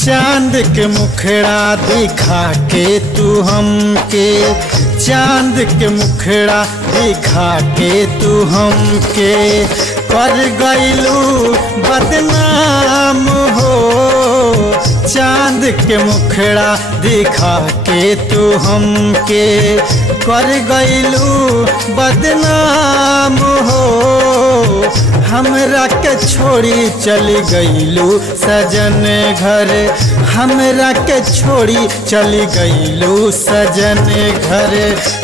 चांद के मुखड़ा दिखा के तू हमके, चांद के मुखड़ा दिखा के तू हमके कर गइलू बदनाम हो। चांद के मुखड़ा दिखा के तू हमके कर गइलू बदनाम हो। हमरा के छोड़ी चली गइलू सजन घर, हमरा के छोड़ी चली गइलू सजन घर।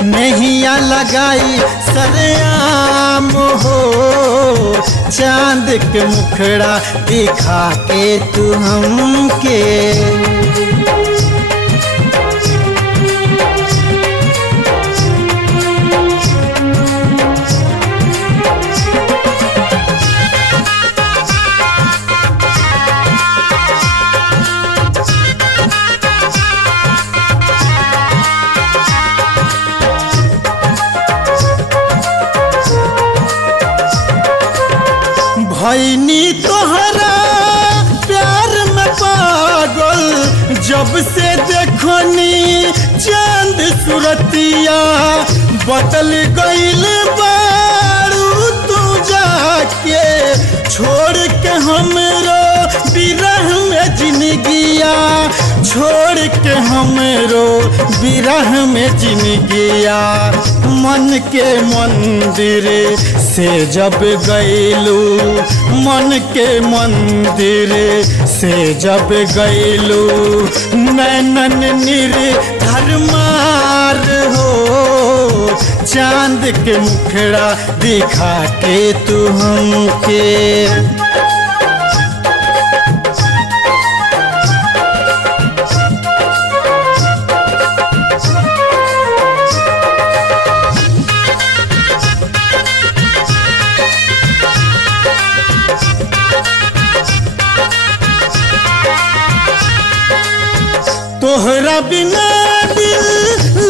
नैया लगाई सरेआम हो, चांद के मुखड़ा दिखा के तू हमके। भैनी तोहरा प्यार में पागल, जब से देखनी चांद सुरतिया। बदल गइल बारू तू जाके, छोड़ के हमरो बिरह में जिंदगिया, छोड़ के हमरो बिरह में जिंदगिया। मन के मंदिर से जब गइलू, मन के मंदिर से जब गइलू, नैनन निर्धर मार हो। चांद के मुखड़ा दिखा के तू हमके। तोहरा बिना दिल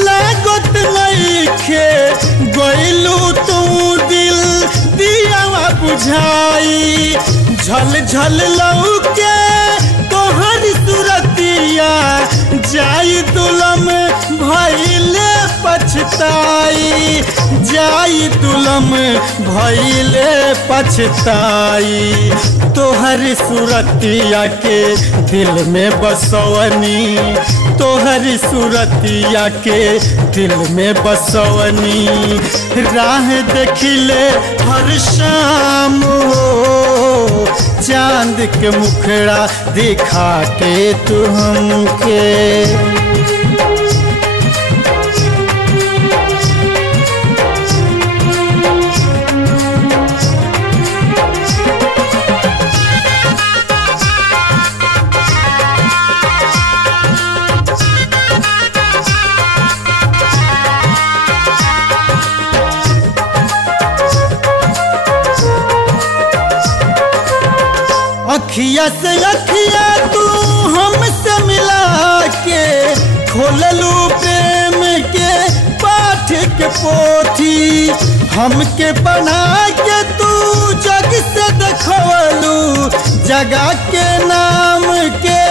लागत नइखे, गइलू तू दिल दियावा बुझाई। झल झल लौके तोहर सुरतिया, जाई दुलम भइले पछताई, जाई दुलम भइले पछताई। तोहर सुरतिया के दिल में बसवनी, तोहर सुरतिया के दिल में बसवनी। राह देखिले हर शाम हो, चांद के मुखड़ा दिखा के तू हमके। अखिया से अखिया तू हमसे मिला के, खोललू प्रेम के पाठ के पोथी। हमके बना के तू जग से देखवलू, जगा के नाम के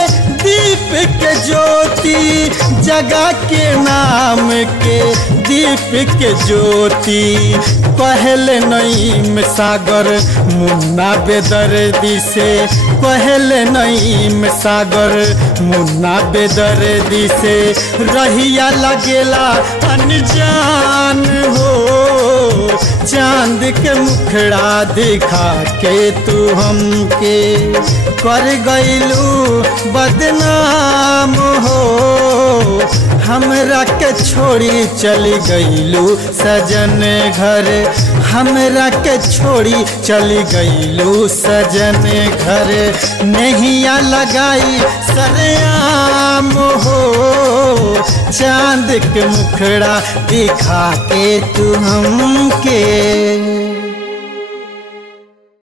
दीप के ज्योति, जगा के नाम के दीप के ज्योति। कहले नईम सागर मुन्ना बेदर्दी से, कहले नईम सागर मुन्ना बेदर्दी से। रहिया लगेला अनजान हो, चांद के मुखड़ा दिखा के तू हमके कर गइलू बदनाम हो। हमरा के छोड़ी चली गइलू सजन घर, हमरा के छोड़ी चली गइलू सजन घर। नैया लगाई सरेआम हो, चांद के मुखड़ा दिखा के तू हमके।